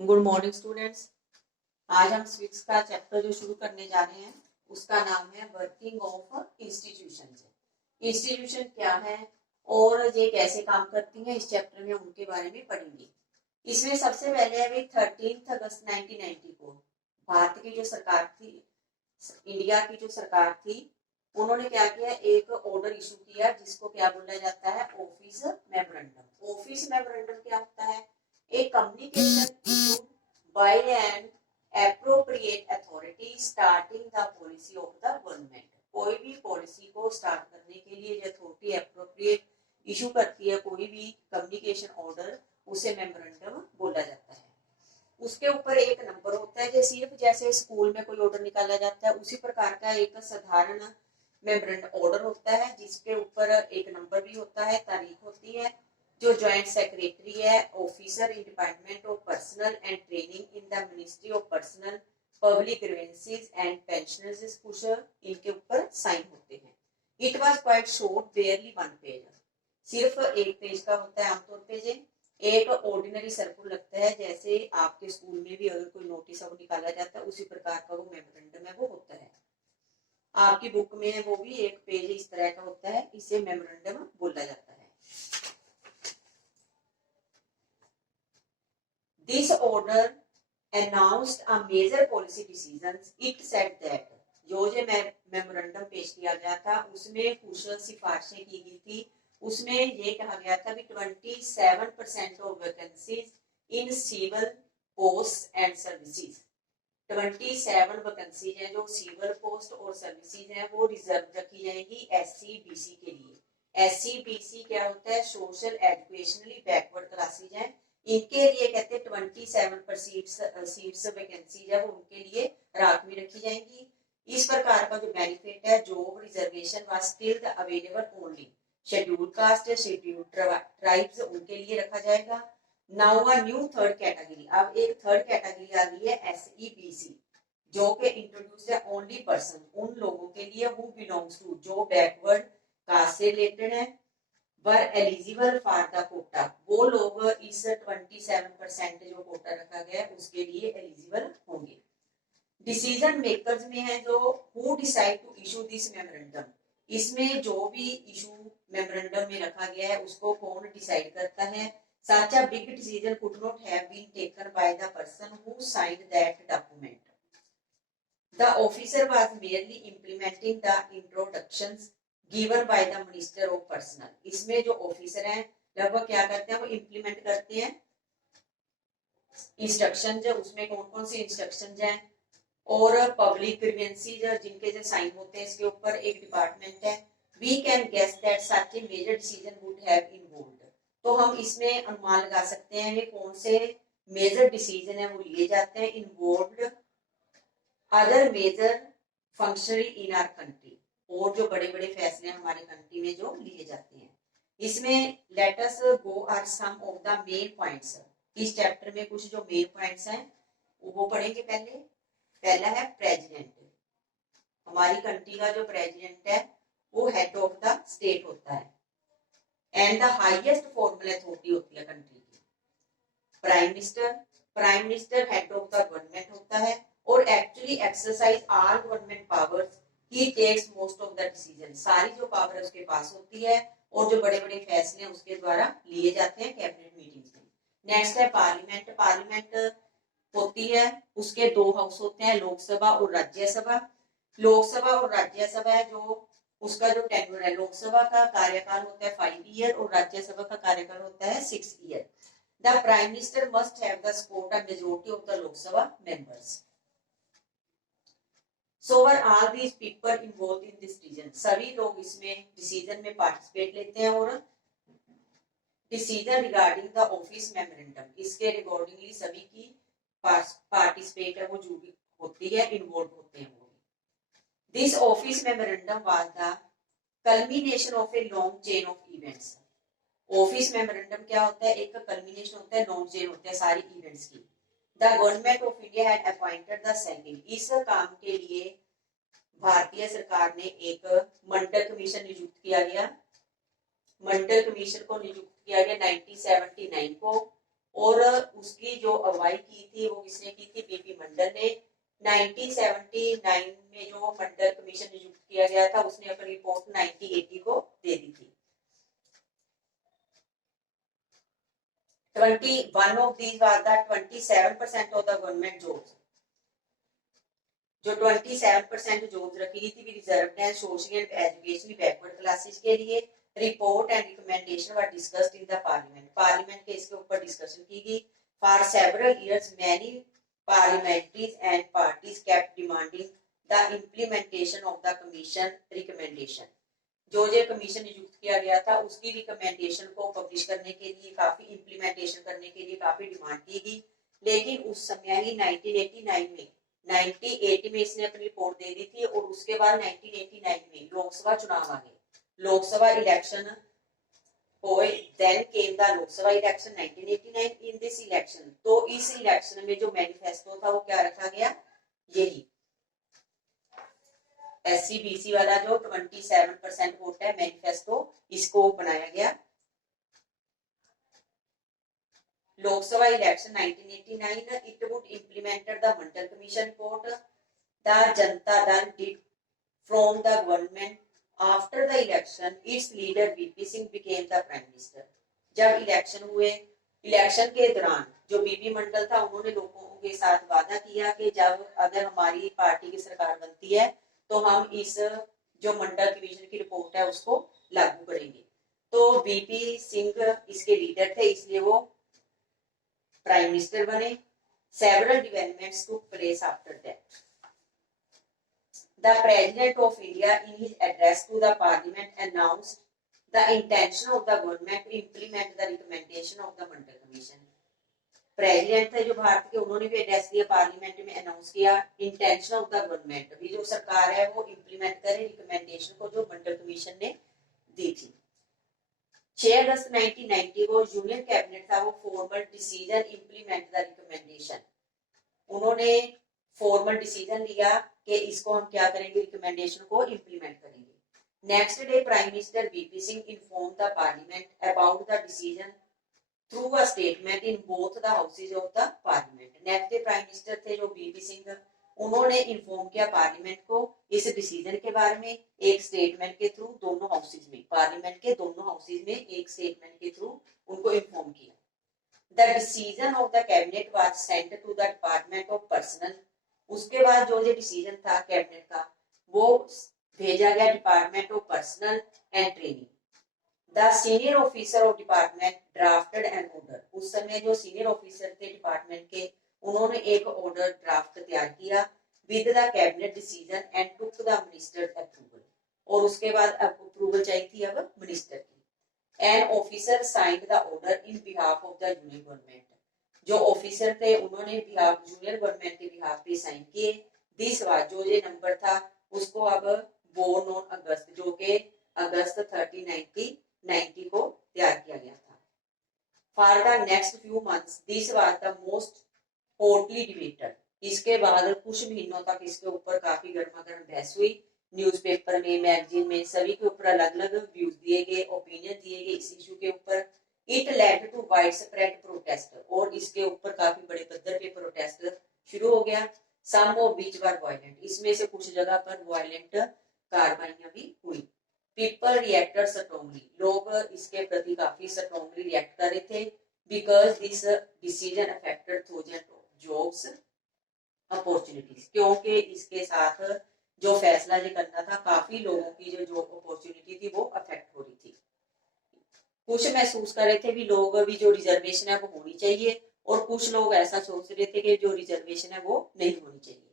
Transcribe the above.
Good morning students. आज हम civics का चैप्टर जो शुरू करने जा रहे हैं उसका नाम है वर्किंग ऑफ इंस्टीट्यूशन। इंस्टीट्यूशन क्या है और ये कैसे काम करती हैं, इस चैप्टर में उनके बारे में पढ़ेंगे। इसमें सबसे पहले अभी 13 अगस्त 1990 को भारत की जो सरकार थी, इंडिया की जो सरकार थी, उन्होंने क्या किया, एक ऑर्डर इशू किया जिसको क्या बोला जाता है, ऑफिस मेमोरेंडम। ऑफिस मेमोरेंडम क्या होता है? एक communication issued by N appropriate authority starting the policy of the government. कोई भी पॉलिसी को स्टार्ट करने के लिए जो अथॉरिटी एप्रोप्रिएट इशू करती है कोई भी कम्युनिकेशन ऑर्डर, उसे मेमोरेंडम बोला जाता है। उसके ऊपर एक नंबर होता है, सिर्फ जैसे स्कूल में कोई ऑर्डर निकाला जाता है उसी प्रकार का एक साधारण मेमोरेंडम ऑर्डर होता है, जिसके ऊपर एक नंबर भी होता है, तारीख होती है। जो ज्वाइंट सेक्रेटरी है, officer in department of personnel and training in the ministry of personnel public grievances and pensioners, कुछ इनके ऊपर साइन होते हैं। It was quite short, बेयरली 1 page, सिर्फ 1 पेज का होता है आमतौर पे। एक ऑर्डिनरी सर्कुलर लगता है, जैसे आपके स्कूल में भी अगर कोई नोटिस अब निकाला जाता है उसी प्रकार का वो मेमोरेंडम है वो होता है। आपकी बुक में है वो भी 1 पेज इस तरह का होता है, इसे मेमोरेंडम बोला जाता है। This order announced a major policy decisions. It said that जो मेमोरेंडम पेश किया गया था उसमें कुछ सिफारिशें की गई थी। उसमें ये कहा गया था कि 27% of vacancies in civil post and services, 27 vacancies हैं जो सिविल पोस्ट और सर्विसेज हैं वो रिजर्व रखी जाएंगी एससी बीसी के लिए। एससी बीसी क्या होता है? सोशल एजुकेशनली बैकवर्ड क्लासेज हैं, इनके लिए कहते हैं 27% सीट्स वैकेंसीज है वो उनके लिए राख में रखी जाएंगी। इस प्रकार का जो बेनिफिट है, job reservation was still available only scheduled caste, scheduled tribes, उनके लिए रखा जाएगा। Now a new third category, अब एक थर्ड कैटेगरी आ गई है एसईबीसी, जो कि इंट्रोड्यूस है ओनली पर्सन, उन लोगों के लिए हु बिलोंग्स टू, जो बैकवर्ड कास्ट से रिलेटेड है, वर एलिजिबल फॉर द कोटा, वो लोग इस 27% जो कोटा रखा गया है उसके लिए एलिजिबल होंगे। डिसीजन मेकर्स में है जो who decide to issue this memorandum, इसमें जो भी इशू मेमोरेंडम में रखा गया है उसको कौन डिसाइड करता है। Such a big decision could not have been taken by the person who signed that document. The officer was merely implementing the instructions given by the Minister of Personnel. इसमें जो ऑफिसर हैं लगभग क्या करते हैं, वो इम्प्लीमेंट करते हैं इंस्ट्रक्शन। उसमें कौन कौन सी इंस्ट्रक्शन हैं, और पब्लिक ग्रीवेंसीज जिनके जो साइन होते हैं इसके ऊपर एक डिपार्टमेंट है। We can guess that such a major decision would have involved, तो हम इसमें अनुमान लगा सकते हैं वे कौन से मेजर डिसीजन है वो लिए जाते हैं। Involved other major functionary in our country, और जो बड़े बड़े फैसले हमारे कंट्री में जो लिए जाते हैं। इसमें let us go are some of the main points, इस चैप्टर में कुछ जो मेन पॉइंट्स हैं वो पढ़ेंगे। पहला है प्रेसिडेंट, हमारी कंट्री का जो प्रेसिडेंट है वो हेड ऑफ द स्टेट होता है and the highest formal authority होती है कंट्री की। Prime minister head of the government होता है और actually exercise all government powers, he takes most of the decision, सारी जो पावर उसके पास होती है और जो बड़े बड़े फैसले हैं उसके द्वारा लिए जाते हैं कैबिनेट मीटिंग्स में। नेक्स्ट है पार्लियामेंट होती है, उसके 2 हाउस होते हैं, लोकसभा और राज्यसभा। लोकसभा और राज्यसभा है जो उसका जो टेन्योर है, लोकसभा का कार्यकाल होता है 5 ईयर और राज्यसभा का कार्यकाल होता है 6 year. The prime minister must have the support and majority of the Lok Sabha members. So were all these people involved in this decision, सभी लोग इसमें डिसीजन में पार्टिसिपेट लेते हैं। और decision regarding the office memorandum, इसके रिगार्डिंगली सभी की पार्टिसिपेट है वो जो होती है, इन्वॉल्व होते हैं वो। This office memorandum was the culmination of a long chain of events. Office memorandum क्या होता है? एक कल्मिनेशन होता है, लॉन्ग चेन होता है सारी इवेंट्स की। The government of India had appointed the second, इस काम के लिए भारतीय सरकार ने एक मंडल कमीशन नियुक्त किया गया। मंडल कमीशन को नियुक्त किया गया 1979 को, और उसकी जो अगुवाई की थी वो किसने की थी? बीपी मंडल ने। 1979 में जो मंडल कमीशन नियुक्त किया गया था उसने अपनी रिपोर्ट 1980 को दे दी थी। 21 of these was the 27% of the government jobs. जो 27% जॉब्स रखी गई थी भी reserve and social and educationally backward classes के लिए। Report and recommendation were discussed in the parliament. Parliament के इसके ऊपर डिस्कशन की गई। For several years many parliamentaries and parties kept demanding the implementation of the commission recommendation. जो commission नियुक्त किया गया था उसकी रिकमेंडेशन को पब्लिश करने के लिए, काफी इम्प्लीमेंटेशन करने के लिए काफी डिमांड की गई। लेकिन उस समय ही 1980 में इसने अपनी रिपोर्ट दे दी थी और उसके बाद 1989 में लोकसभा चुनाव आ गए, लोकसभा इलेक्शन हुए। Then came the Lok Sabha election 1989। In this election, तो इस इलेक्शन में जो मैनिफेस्टो था वो क्या रखा गया? यही SC-BC वाला जो 27% वोट है मैनिफेस्टो, इसको बनाया गया। Lok Sabha election 1989, it would implemented the Mandal Commission report. The Janata Dal did from the government. After the election, its leader VP Singh became the prime minister. जब इलेक्शन हुए, इलेक्शन के दौरान जो बीपी मंडल था उन्होंने लोगों के साथ वादा किया कि जब अगर हमारी पार्टी की सरकार बनती है तो हम इस जो मंडल कमीशन की रिपोर्ट है उसको लागू करेंगे। तो बीपी सिंह इसके लीडर थे, इसलिए वो प्राइम मिनिस्टर बने। Several developments took place after that. The President of India, in his address to the Parliament, announced the intention of the government to implement the recommendation of the Mandal Commission. President थे जो भारत के, उन्होंने भी address दिया parliament में, announce किया intention of the government, भी जो सरकार है वो इंप्लीमेंट करे रिकमेंडेशन को जो मंडल कमीशन ने दी थी। 6 अगस्त 1990 को यूनियन कैबिनेट था वो formal decision implement the recommendation, उन्होंने फॉर्मल डिसीजन लिया कि इसको हम क्या करेंगे, रिकमेंडेशन को इंप्लीमेंट करेंगे। Next day prime minister BP Singh inform the parliament about the decision through a statement in both the houses of the parliament. Next day prime minister थे जो बीपी सिंह, उन्होंने इन्फॉर्म किया पार्लियामेंट को इस डिसीजन के बारे में एक स्टेटमेंट के थ्रू, दोनों हाउसेज में, पार्लियामेंट के दोनों हाउसेज में एक स्टेटमेंट के थ्रू उनको इन्फॉर्म किया। The decision of the cabinet was sent to the department of personnel. उसके बाद जो ये डिसीजन था कैबिनेट का वो भेजा गया department of personnel and training. The senior officer of department drafted an order. उस समय जो सीनियर ऑफिसर थे डिपार्टमेंट के, उन्होंने एक ऑर्डर ड्राफ्ट तैयार किया with the cabinet decision and took the minister approval. और उसके बाद अप्रूवल चाहिए थी अब मिनिस्टर की। An officer signed the order in behalf of the union government. जो ऑफिसर थे उन्होंने बिहाफ यूनियन गवर्नमेंट के बिहाफ पे साइन किए। दिस वाज, जो ये नंबर था उसको अब बोर्न ऑन अगस्त, जो के अगस्त 30 1990 को तैयार किया गया था। For the next few months this was the most hotly debated. इसके बाद कुछ महीनों तक इसके ऊपर काफी गर्मागर्म बहस हुई। न्यूज़पेपर में, मैगजीन में, सभी के ऊपर अलग अलग व्यूज दिए गए, ओपिनियन दिए गए इस इशू के ऊपर। It led to wide spread protest, और इसके ऊपर काफी बड़े पद्धर पे प्रोटेस्ट शुरू हो गया। सम ऑफ व्हिच वर वायलेंट, इसमें से कुछ जगह पर वायलेंट कार्रवाइयां भी हुई। पीपल रिएक्टेड स्ट्रांगली, लोग इसके प्रति काफी स्ट्रांगली रिएक्ट कर रहे थे। Because this decision affected thousand of jobs opportunities, क्योंकि इसके साथ जो फैसला ये करना था काफी लोगों की जो जॉब अपॉर्चुनिटी थी वो अफेक्ट हो रही थी। कुछ महसूस कर रहे थे भी लोग भी जो रिजर्वेशन है वो होनी चाहिए, और कुछ लोग ऐसा सोच रहे थे कि जो रिजर्वेशन है वो नहीं होनी चाहिए।